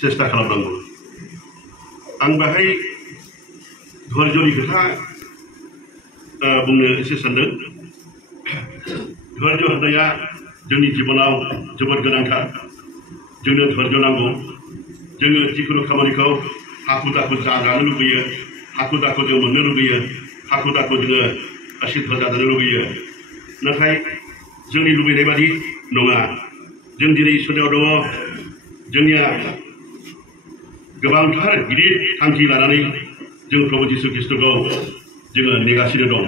सेस्था खालामनांगौ आं बाहाय धैर्यनि खोथा बुंनो एसे सानदों धैर्य होननाया जोंनि जिबनाव जोबोद गोनांथार जोंनो धैर्य नांगौ जोङो जिखुनु खामानिखौ हाखु दाखु जानो लुबैयो हाखु दाखु जों मोननो लुबैयो हाखु दाखु जोङो सिद्ध जानो लुबैयो नाथाय जोंनि लुबैनाय बादि नङा जों दिनै इसोरनियाव दङ जोंनिया गोबांथार गिदिर थांखि लानानै जों प्रभु जिसु ख्रिस्टखौ जोङो नेगासिनो दं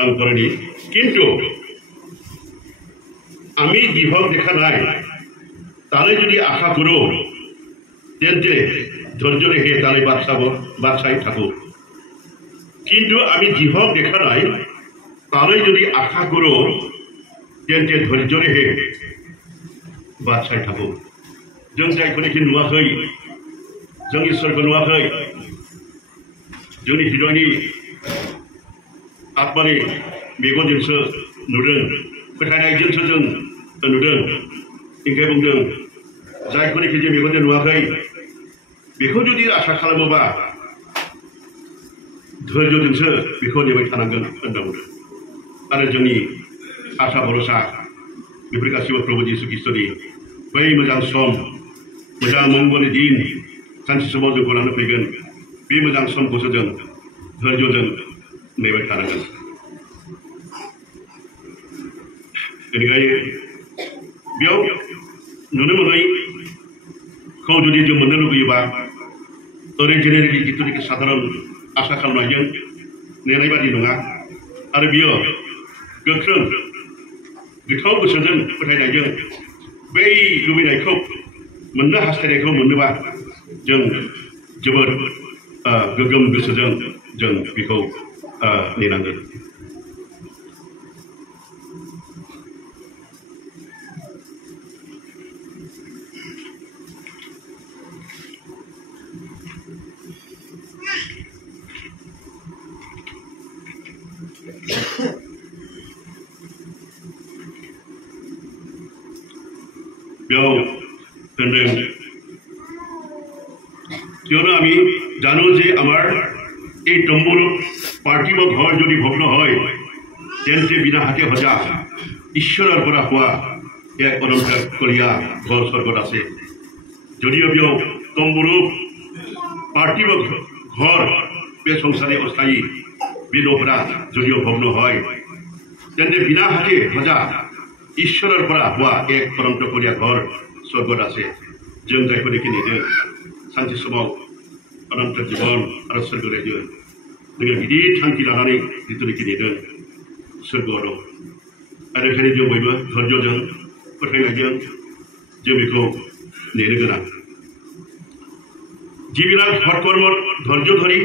आं फरायनि किन्तु আমি বিভক দেখা নাই তাহলে যদি আশা করো তেন্তে ধৈর্য রেখে তাহলে বাদশাই থাকো কিন্তু আমি বিভক দেখা নাই তাহলে যদি আশা করো তেন্তে ধৈর্য রেখে বাদশাই থাকো जों जायखौनोखि नुवाखै जों इसोरखौ नुवाखै जोंनि हृदयनि आत्मानि मेगनजोंसो नुदों फोथायनायजोंसो जों नुदों ओंखाय बुंदों जायखौनोखि जों मेगनजों नुवाखै बेखौ जुदि आसा खालामोबा धैर्यजोंसो बेखौ नेबाय थानांगोन होनना बुंदों आरो जोंनि आसा भरसा बेफोर गासिबो प्रभु जिसु ख्रिस्टनि बै मोजां सम मोजां मंगलनि दिन सानसे समाव जोंखौ लानो फैगोन बे मोजां समखौसो जों धैर्यजों नेबाय थानांगोन बेनिखायनो बेयाव नुनो मोनैखौ जुदि जों मोननो लुबैयोबा ओरैनो जेनेरेलि जिथुनिखि साधारन आसा खालामनायजों नेनाय बादि नङा आरो बियो गोख्रों गोथौ गोसोजों फोथायनायजों बै लुबैनायखौ मोननो हास्थायनायखौ मोननोबा जों जोबोद गोग्गोम गोसोजों जों बेखौ नेनांगोन बेयाव होनदों কিয়নো আমি জানো যে আমার এই তম্বুর পার্থিব ঘর যদি ভগ্ন হয় তেন্তে বিনা হাতে সজা ঈশ্বৰৰ পৰা হোৱা এক অনন্তকলীয়া ঘৰ স্বৰ্গত আছে যদিও বেয়াও তম্বুর পার্থিব ঘর बे संसारे अस्थायी बे न'फोरा যদিও ভগ্ন হয় তেন্তে বিনা হাতে সজা ঈশ্বৰৰ পৰা হোৱা এক অনন্তকলীয়া ঘৰ স্বৰ্গত আছে जों जायखौनोखि नेदों सानसे समाव अनन्त जीवन आरो स्वर्ग रायजो जोङो गिदिर थांखि लानानै जिथुनोखि नेदों स्वर्गआव दं आरो ओंखायनो जों बयबो धैर्यजों फोथायनायजों जों बेखौ नेनो गोनां যিবিলাক সৎকৰ্মত ধৈৰ্য ধৰি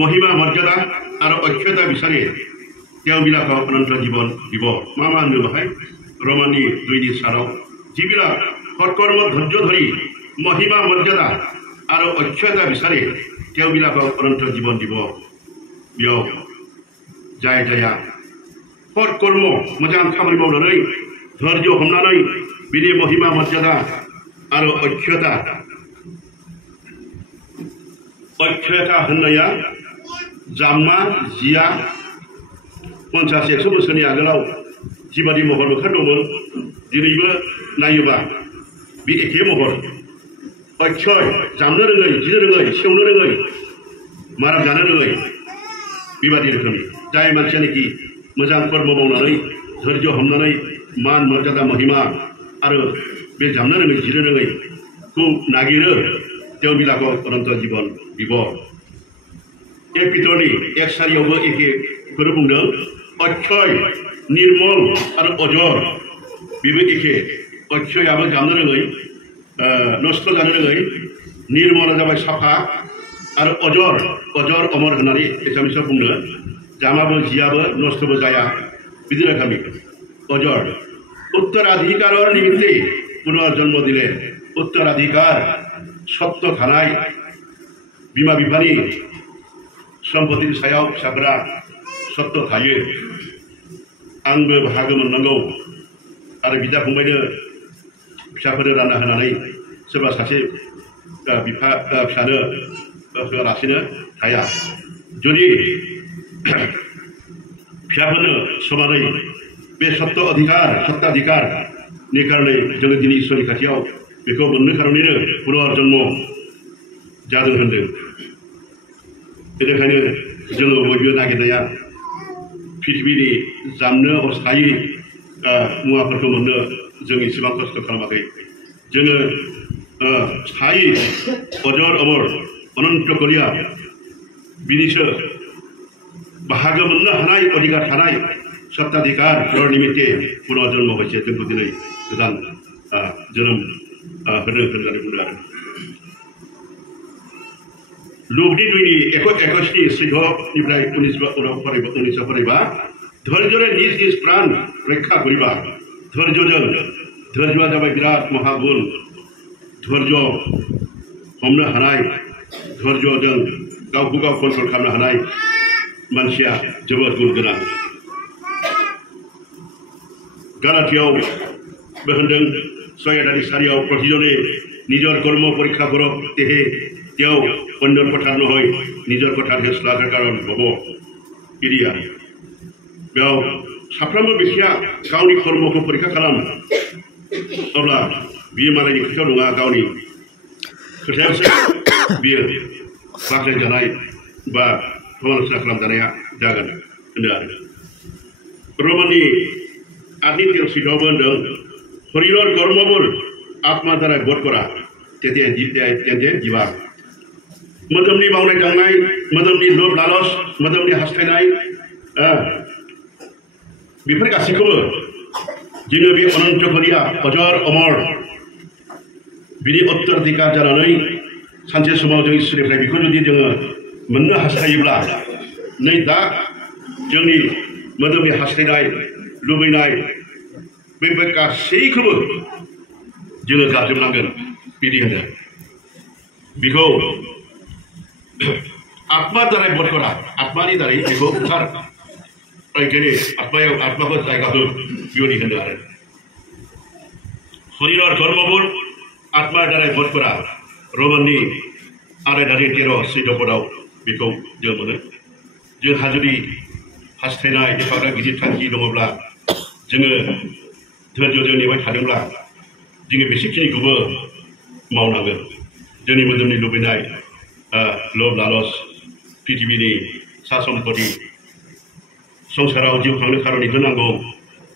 মহিমা মৰ্যাদা আৰু অক্ষয়তা বিচাৰে তেওঁবিলাকক অনন্ত জীৱন দিব मा होनो बाहाय रमानि 2:7 যিবিলাক সৎকৰ্মত ধৈৰ্য ধৰি মহিমা মৰ্যাদা আৰু অক্ষয়তা বিচাৰে তেওঁবিলাকক অনন্ত জীৱন দিব बेयाव जाय जाया সৎকৰ্ম मोजां खामानि मावनानै धैर्य हमनानै बिनि महिमा मर्यादा आरो अक्षयता होननाया जाम्मा जिया 50-100 बोसोरनि आगोलाव जिबादि महर ओंखारदोंमोन दिनैबो नायोबा बे एखे महर अक्षय जामनो रोङै जिनो रोङै सेवनो रोङै मारा जानो रोङै बेबादि रोखोमनि जाय मानसियानोखि मोजां कर्म मावनानै धैर्य हमनानै मान मर्यादा महिमा आरो बे जामनो रोङै जिनो रोङैखौ नागिरो তেওঁবিলাকক अनন্ত जीवन দিব এই পিতरनि 1:4 एखेखौनो बुंदों अक्षय निर्मल आरो अजर बेबो एखे अक्षयाबो जामनो रोङै नष्ट जानो रोङै निर्मला जाबाय साफा आरो अजर अमर होननानै एसामिसाव बुंनो जामाबो जियाबो नष्टबो जाया बिदि रोखोमनि अजर उत्तराधिकारर निमित्ते पुनर्जन्म दिले उत्तराधिकार सत्य थानाय बिमा बिफानि सम्पत्तिनि सायाव फिसाफोरा सत्त थायो आंबो बाहागो मोननांगौ आरो बिदा फंबायनो फिसाफोरनो रानना होनानै सोरबा सासे बिफा फिसानो होआलासिनो थाया जुदि फिसाफोरनो समानै बे सत्ताधिकारनि कारणे जोङो दिनै इसोरनि खाथियाव बेखौ मोननो खारनैनो पुनर्जन्म जादों होनदों बेनिखायनो जोङो बयबो नागिरनाया पृथिबिनि जामनो अस्थायि मुवाफोरखौ मोननो जों इसेबां खस्थ' खालामाखै जोङो स्थायि अजर अमर अनन्त कलिया बिनिसो बाहागो मोननो हानाय अधिकार थानाय सत्ताधिकार निमित्ते पुनर्जन्म हयसे जोंखौ दिनै गोदान जोनोम होदों होननानै बुंदों आरो लुबनि 2:21 सैधनिफ्राय 19 फरायबा धैर्यजों निज निज प्राण रैखा करिबा धैर्यआ जाबाय बिराद महागुण धैर्य हमनो हानाय धैर्यजों गावखौ गाव कन्ट्रल खालामनो हानाय मानसिया जोबोद गुन गोनां गालाथियाव होनदों 6:4 प्रतिजने निजर कर्म परीक्षा करक तेहे तेव अन्यर कथार नहय निजर कथार हेस्लार कारण हब बिदिया बेयाव साफ्रोमबो बेखिया गावनि कर्मखौ परीक्षा खालाम अब्ला बियो मालायनि खोथायाव नङा गावनि खोथायावसो बियो बाख्नायजानाय बा समालोचना खालामजानाया जागोन होनदों आरो रमानि 8:13 होनदों शरीरर कर्मबल आत्मा द्वारा बोध करा तेते जीवा मोदोमनि मावनाय दांनाय मोदोमनि लोभ लालस मोदोमनि हास्थायनाय बेफोर गासैखौबो जोङो बे अनन्त कलिया अजर अमर बिनि उत्तराधिकार जानानै सानसे समाव जों इसोरनिफ्राय बेखौ जुदि जोङो मोननो हास्थायोब्ला नै दा जोंनि मोदोमनि हास्थायनाय लुबैनाय बेफोर गासैखौबो जोङो गारजोबनांगोन बिदि होनो बेखौ आत्मा द्वारा बोध करा आत्मानि दारै बेखौ बुथार ओंखायनो आत्माखौ जायगा हो बेबायदि होनो आरो शरीरर कर्मबल आत्मा द्वारा बोध करा रमाननि 8:13 पदाव बेखौ जों मोनो जोंहा जुदि हास्थायनाय एफाग्राब गिदिर थांखि दङब्ला जोङो धैर्यजों नेबाय थादोंब्ला जोङो बेसेखिनिखौबो मावनांगोन जोंनि मोदोमनि लुबैनाय लोभ लालस पृथिबिनि सा सम्पति संसाराव जिउ खांनो खारनैथ' नांगौ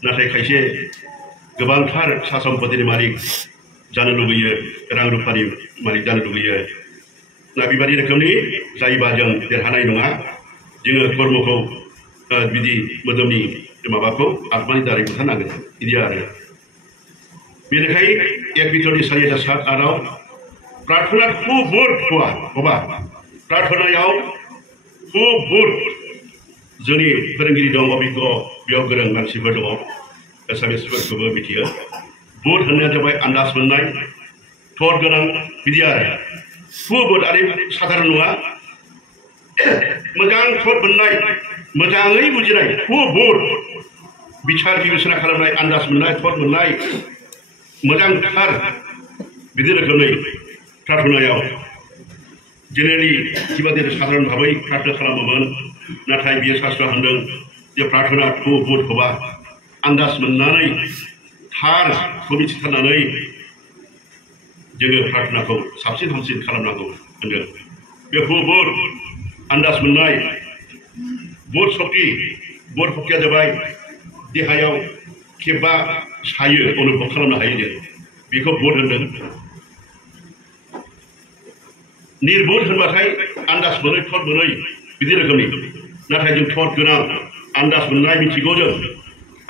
नाथाय खायसे गोबांथार सा सम्पतिनि मालिक जानो लुबैयो रां रुफानि मालिक जानो लुबैयो ना बेबादि रोखोमनि जायोबा जों देरहानाय नङा जोङो कर्मखौ बिदि मोदोमनि माबाखौ आत्मानि दारै बुथारनांगोन बिदि आरो बेनिखाय 1 Peter 4:7 प्रार्थना खूब बुट हुआ हबा प्रार्थनायाव खूब बुट जोंनि फोरोंगिरि दं अभिज्ञ बेयाव गोरों मानसिफोर दङ एसामिसफोरखौबो मिथियो बुट होननाया जाबाय आन्दाज मोननाय थट गोनां बिदि आरो खूब बुट आरो साधारन नङा मोजां थट मोननाय मोजाङै बुजिनाय खूब बुट बिचार बिबेचना खालामनाय आन्दाज मोननाय थट मोननाय मोजांथार बिदि रोखोमै प्रार्थनायाव जेनेरेलि जिबादि साधारन भाबै प्रार्थना खालामोमोन नाथाय बियो शास्त्र होनदों जे प्रार्थना खूब बुट हबा आन्दाज मोननानै थारखौ मिथिथारनानै जोङो प्रार्थनाखौ साबसिन हामसिन खालामनांगौ होनदों बे खूब बुट आन्दाज मोननाय बुट सक्तिया जाबाय देहायाव खेबा सायो अनुभव खालामनो हायो जों बेखौ बुट होनदों निर्बुट होनबाथाय आन्दाज मोनै थट मोनै बिदि रोखोमनि नाथाय जों थट गोनां आन्दाज मोननाय मिथिगौ जों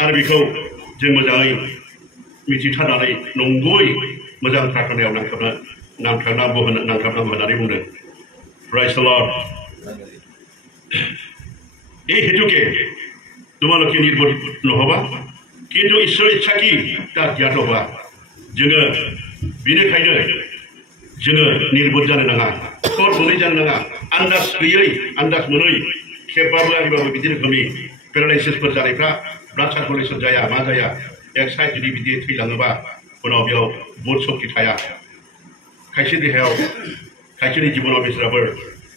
आरो बेखौ जों मोजाङै मिथिथारनानै नंगुबै मोजां प्रार्थनायाव नांथाबनांगौ होननानै बुंदों प्राइज द लर्ड এই হেতুকে তোমালোকে নির্বোধ নহবা কিন্তু ঈশ্বর ইচ্ছা কি তা জ্ঞাত হবা जोङो बेनिखायनो जोङो निर्बोध जानो नाङा थट मोनै जानो नाङा आन्दाज गैयै आन्दाज मोनै खेबबाबो आरिबाबो बिदि रोखोमनि पेरालाइसिसफोर जानायफ्रा ब्लाड सार्कुलेसन जाया मा जाया एक साइड जुदि बिदि थैलाङोबा उनाव बेयाव बुध सक्ति थाया खायसे देहायाव खायसेनि जिबनाव बेसोराफोर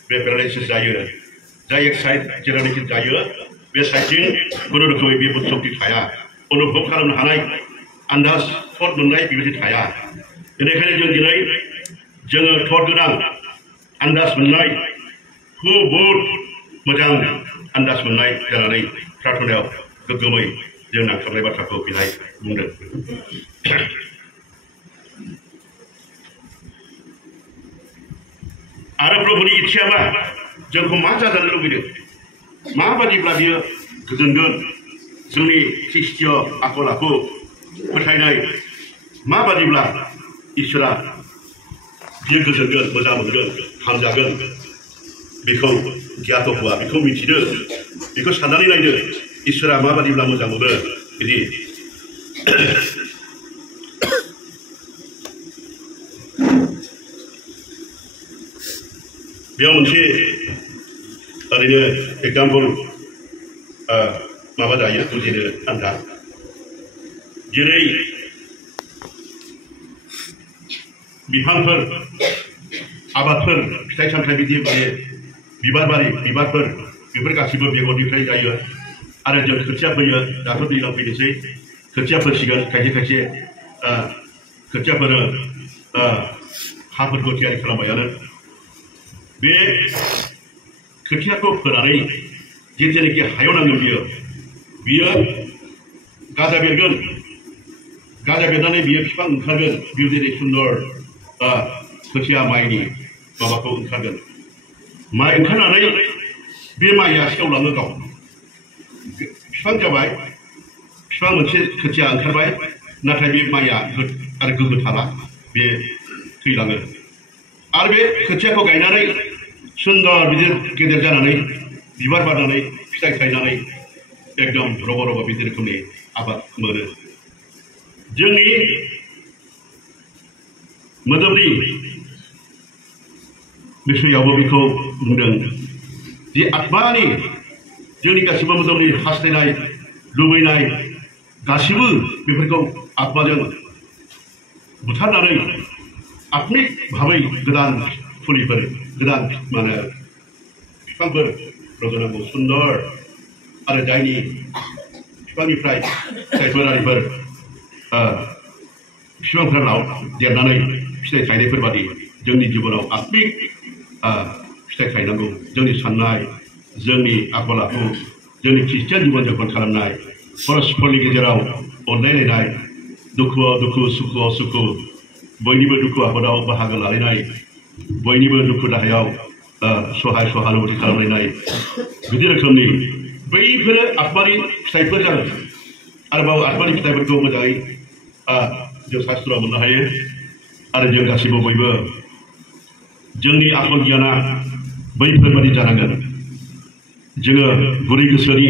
बे पेरालाइसिस जायो जाय एक साइड जेरावनाखि जायो बे साइडजों खुनु रोखोमै बे बुध सक्ति थाया अनुभब खालामनो हानाय आन्दाज थट मोननाय बेबायदि थाया बेनिखायनो जों दिनै जोङो थट गोनां आन्दाज मोननाय बहुद मोजां आन्दाज मोननाय जानानै प्रार्थनायाव गोग्गोमै जों नांथाबनाय बाथ्राखौ बेहाय बुंदों आरो प्रभुनि इच्छाया जोंखौ मा जाजानो लुबैदों माबादिब्ला बियो गोजोनगोन जोंनि ख्रिस्टीय आखल आखु फोथायनाय माबादिब्ला इसोरा बियो गोजोनगोन मोजां मोनगोन हामजागोन बेखौ गियाथ' होआ बेखौ मिथिदो बेखौ साननानै नायदो इसोरा माबादिब्ला मोजां मोनो बिदि बेयाव मोनसे ओरैनो एग्जाम्पल माबा जायो बुजिनो आन्था जेरै बिफांफोर आबादफोर फिथाइ सामथाइ बिदि माने बिबार बारि बिबारफोर बेफोर गासिबो बेगरनिफ्राय जायो आरो जों खोथिया फोयो दाथ' दैज्लां फैनोसै खोथिया फोसिगोन खायसे खायसे खोथियाफोर हाफोरखौ थियारि खालामबायानो बे खोथियाखौ फोनानै जेथेनाखि हायाव नांगोन बियो गाजा बेरगोन गाजा बेरनानै बियो बिफां ओंखारगोन बियो जेरै सुन्दर खोथिया माइनि माबाखौ ओंखारगोन माइ ओंखारनानै बे माइया सेवलाङो गाव बिफां जाबाय बिफां मोनसे खोथिया ओंखारबाय नाथाय बे माइया आरो गोग्गो थाला बे थैलाङो आरो बे खोथियाखौ गायनानै सुन्दर बिदि गेदेर जानानै बिबार बारनानै फिथाइ थायनानै एकदम रग' रग' बिदि रोखोमनि आबाद मोनो जोंनि मोदोमनि बिसयावबो बेखौ बुंदों जे आत्मानि जोंनि गासिबो मोदोमनि हास्थायनाय लुबैनाय गासिबो बेफोरखौ आत्माजों बुथारनानै आत्मिक भाबै गोदान फुलिफोर गोदान माने बिफांफोर रज'नांगौ सुन्दर आरो जायनि बिफांनिफ्राय फिथाइफोर आरिफोर बिफांफोराव देरनानै फिथाइ थायनायफोर बादि जोंनि जिबनाव आत्मिक फिथाइ थायनांगौ जोंनि साननाय जोंनि आखल आखु जोंनि ख्रिस्टियान जिबन जापन खालामनाय परस्परनि गेजेराव अनलायलायनाय दुखुआव दुखु सुखुआव सुखु बयनिबो दुखु आफदाव बाहागो लालायनाय बयनिबो दुखु दाहायाव सहाय सहानुभूति खालामलायनाय बिदि रोखोमनि बैफोरो आत्मानि फिथाइफोर जागोन आरोबाव आत्मानि फिथाइफोरखौ मोजाङै जों शास्त्रआव मोननो हायो आरो जों गासिबो बयबो जोंनि आखल गियाना बैफोरबादि जानांगोन जोङो गुरै गोसोनि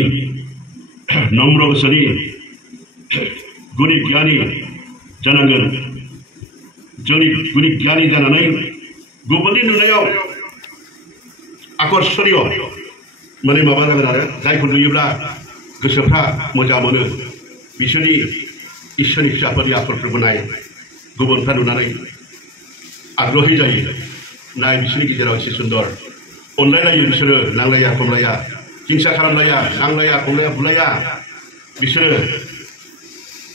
नम्र गोसोनि गुनि गियानि जानांगोन जोंनि गुनि गियानि जानानै गुबुननि नुनायाव आकर्षणीय माने माबा जागोन आरो जायखौ नुयोब्ला गोसोफ्रा मोजां मोनो बिसोरनि इसोरनि फिसाफोरनि आखलफोरखौ नाय गुबुनफ्रा नुनानै आग्रही जायो नाय बिसोरनि गेजेराव एसे सुन्दर अनलायलायो बिसोरो नांलाया खमलाया हिंसा खालामलाया नांलाया खमलाया बुलाया बिसोरो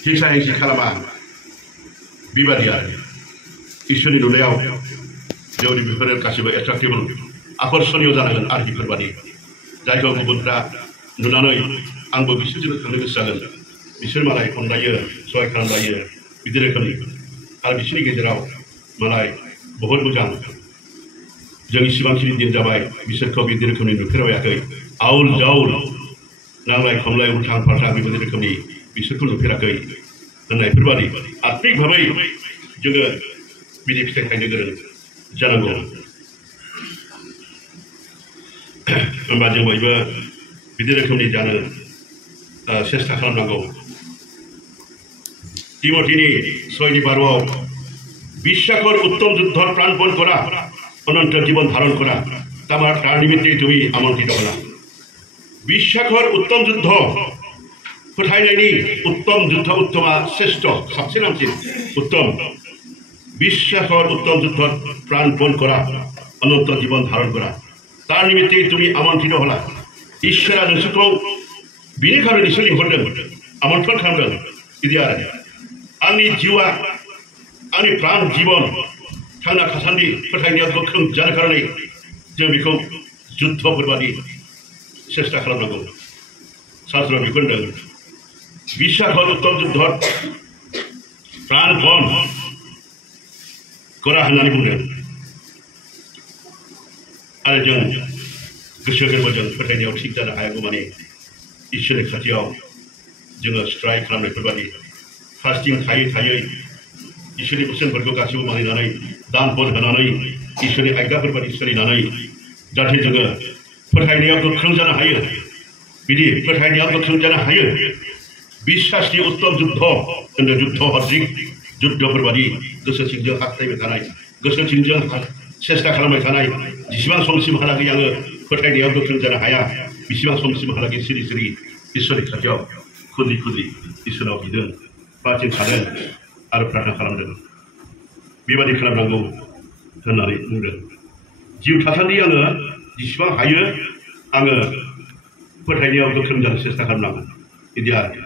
हिंसा हिंसि खालामा बेबादि आरो इसोरनि नुनायाव बेयावनि बेफोरो गासिबो एट्राक्टिबल आकर्षणीय जानांगोन आरो बेफोरबादि जायखौ गुबुनफ्रा नुनानै आंबो बिसोरजों थांनो गोसो जागोन बिसोर मालाय अनलायो सहाय खालामलायो बिदि रोखोमनि आरो बिसोरनि गेजेराव मालाय बहुद मोजां जों इसिबांखिनि दिन जाबाय बिसोरखौ बिदि रोखोमनि नुफेरबायाखै आउल जाउल नांलाय खमलाय उल्थां फाल्थां बेबायदि रोखोमनि बिसोरखौ नुफेराखै होननायफोरबादि आत्मिक भाबै जोङो बिदि फिथाइ थायनो गोरों जानांगौ होमबा जों बयबो बिदि रोखोमनि जानो চেষ্টা खालामनांगौ তিমথিনি 6:12 বিশ্বাসৰ উত্তম যুদ্ধৰ প্ৰাণপণ কৰা অনন্ত জীৱন ধাৰণ কৰা তার নিমিত্তে তুমি আমন্ত্রিত হলা বিশ্বাसर उत्तम युद्ध फोथायनायनि उत्तम युद्ध उत्तमा श्रेष्ठ सबसे हामसिन उत्तम বিশ্বাসর उत्तम युद्ध प्राणपण करा अनंत जीवन धारण करा तार निमित्ते तुमी आमन्त्रित हला ईश्वरा नोंसोरखौ बिनि खारनै नोंसोर लिंहरदों आमन्त्रण खालामदों बिदि आरो आंनि जिउआ आंनि प्राण जीवन थांना थासान्दि फोथायनाया गोख्रों जानो खारनै जों बेखौ युद्धफोरबादि सेस्था खालामनांगौ शास्त्र बेखौ होनदों বিশ্বাসर उत्तम युद्ध प्राणपण करा होननानै बुंदों आरो जों गोसो गोरबोजों फोथायनायाव थिग जानो हायागौ माने इसोरनि खाथियाव जोङो स्ट्राइक खालामनायफोरबादि फास्टिं थायै थायै इसोरनि बोसोनफोरखौ गासिबो मानिनानै दान बन होनानै इसोरनि आज्ञाफोरबादि सोलिनानै जाहाथे जोङो फोथायनायाव गोख्रों जानो हायो बिदि फोथायनायाव गोख्रों जानो हायो বিশ্বাসनि उत्तम युद्ध होनदों युद्ध हर्जिक युद्धफोरबादि गोसो सिंजों हास्थायबाय थानाय गोसो सिंजों सेस्था खालामबाय थानाय जेसेबां समसिमहालागै आङो फोथायनायाव गोख्रों जानो हाया बेसेबां समसिमहालागै सिरि सिरि इसोरनि खाथियाव खुद्रि खुद्रि इसोरनाव बिदों बाथिं थादों आरो प्रार्थना खालामदों बेबादि खालामनांगौ होननानै बुंदों जिउ थासान्दि आङो जेसेबां हायो आङो फोथायनायाव गोख्रों जानो सेस्था खालामनांगौ बिदि आरो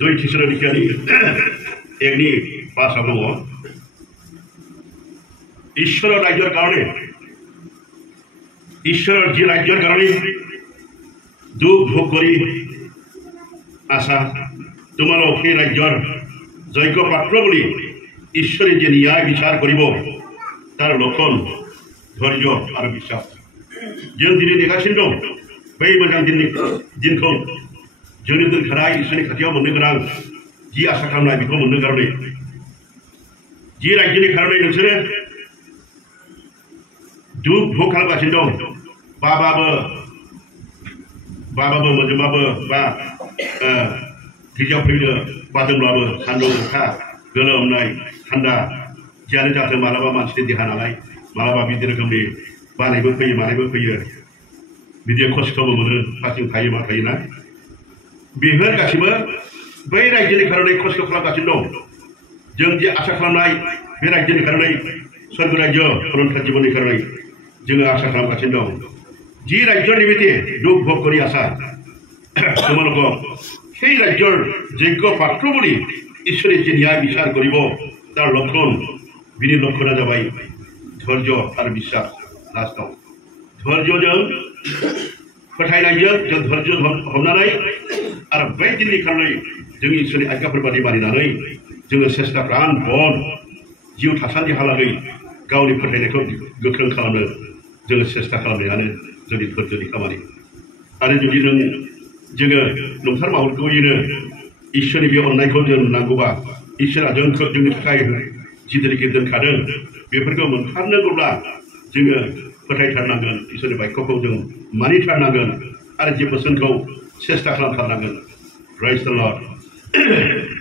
दुई थिसलनिकियानि एकनि पासाव दङ ईश्वर राज्यर कारणे ईश्वर जी राज्यर कारणे दुख भोग करी आशा तुम्हारा সেই राज्यर যোগ্য পাত্র বলি ঈশ্বরে যে ন্যায় বিচার করিব তার লক্ষণ ধৈর্য আর বিশ্বাস जों दिनै नेगासिनो दं बै मोजां दिनखौ जोंनि दोनखानाय इसोरनि खाथियाव मोननो गोनां जि आसा खालामनाय बेखौ मोननो कारणे जि राज्योनि कारणे नोंसोरो दुख भोग खालामगासिनो दं बाबाबो मोजोंबाबो बा गिर्जायाव फैनो बादोंब्लाबो सान्दुं अखा गोलोमनाय थान्दा जियानो जाथों मालाबा मानसिनि देहा नालाय मालाबा बिदि रोखोमनि बानायबो फैयो मानायबो फैयो बिदि खस्थ'बो मोनो फारसेथिं थायो मा थायोना बेफोर गासिबो बै राज्योनि कारणे खस्थ' खालामगासिनो दं जों जे आसा खालामनाय बे राज्योनि कारणे स्वर्ग राज्यो अनन्त जीवननि कारणे जोङो आसा खालामगासिनो दं जि राज्यर निमित्ते दुख भोग करी आशा তোমালোকক সেই राज्यर যোগ্য পাত্র বলি ঈশ্বরে যে ন্যায় বিচার করিব তার লক্ষণ বিনি লক্ষণা जाबाय धैर्य आरो বিশ্বাস लास्टाव धैर्यजों फोथायनायजों जों धैर्य हमनानै आरो बै दिननि कारणे जों इसोरनि आज्ञाफोर बादि मानिनानै जोङो सेस्था प्राण बन जिउ थासान्दिहालागै गावनि फोथायनायखौ गोख्रों खालामनो जोङो सेस्था खालामनायानो जोंनि धैर्यनि खामानि आरो जुदि जोङो नंथार मावगौयैनो इसोरनि बे अननायखौ जों नांगौबा इसोरा जोंखौ जोंनि थाखाय जिथुनिखि दोनखादों बेफोरखौ मोनथारनांगौब्ला जोङो फोथायथारनांगोन इसोरनि बाक्यखौ जों मानिथारनांगोन आरो जे बोसोनखौ सेस्था खालामथारनांगोन। Praise the Lord.